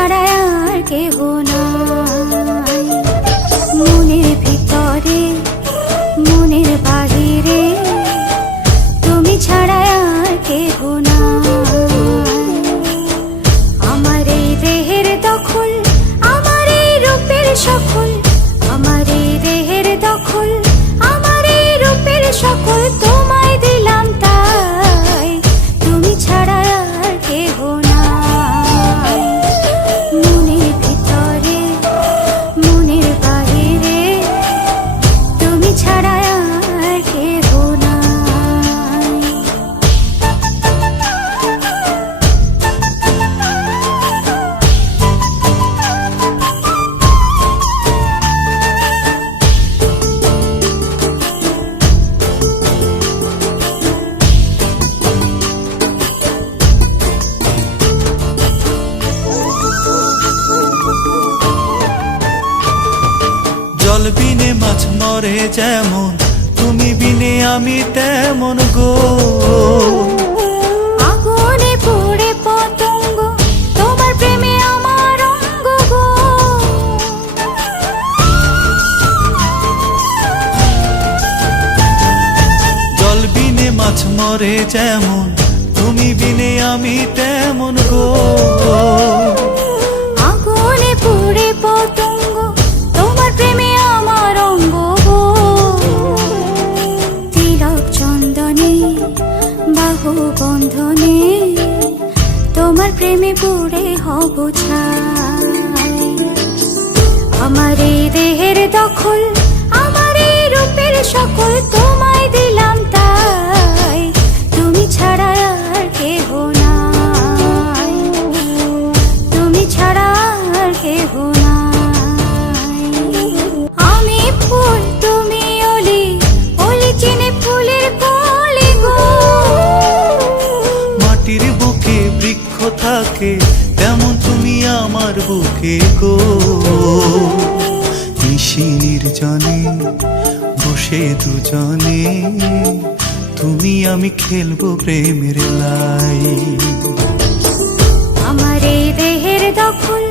ছাড়া আর কেহ নাই। মনের ভিতরে মনের বাহিরে তুমি ছাড়া আর কেহ নাই। আমার এই দেহের দখল, আমার এই রূপের সকল, আমার এই দেহের দখল, আমার এই রূপের সকল তোমায় দিলাম তাই, তুমি ছাড়া আর কেহ নাই। মনের ভিতরে মনের বাহিরে তুমি ছাড়া আর কেহ নাই। জল বিনে মাছ মরে যেমন, তুমি বিনে আমি তেমন গো। আগুনে পুড়ে পতঙ্গ, তোমার প্রেমে আমার অঙ্গ গো। জল বিনে মাছ মরে যেমন, তুমি বিনে আমি তেমন গো। আগুনে পুড়ে পতঙ্গ, তোমার প্রেমে আমার অঙ্গ গো। তিলক চন্দনে বাহু বন্ধনে তোমার প্রেমে পুড়ে হব ছাই। আমার এই দেহের দখল, আমার এই রূপের সকল তোমায় দিলাম তাই, তুমি ছাড়া আর কেহ নাই, তুমি ছাড়া আর কেহ নাই। আমি ফুল তুমি অলি, অলি চিনে ফুলের কলি গো। মাটির বুকে বৃক্ষ থাকে তেমন তুমি আমার বুকে গো। নিশি নির্জনে বসে দুজনে তুমি আমি খেলবো প্রেমের লাই। আমার এই দেহের দখল,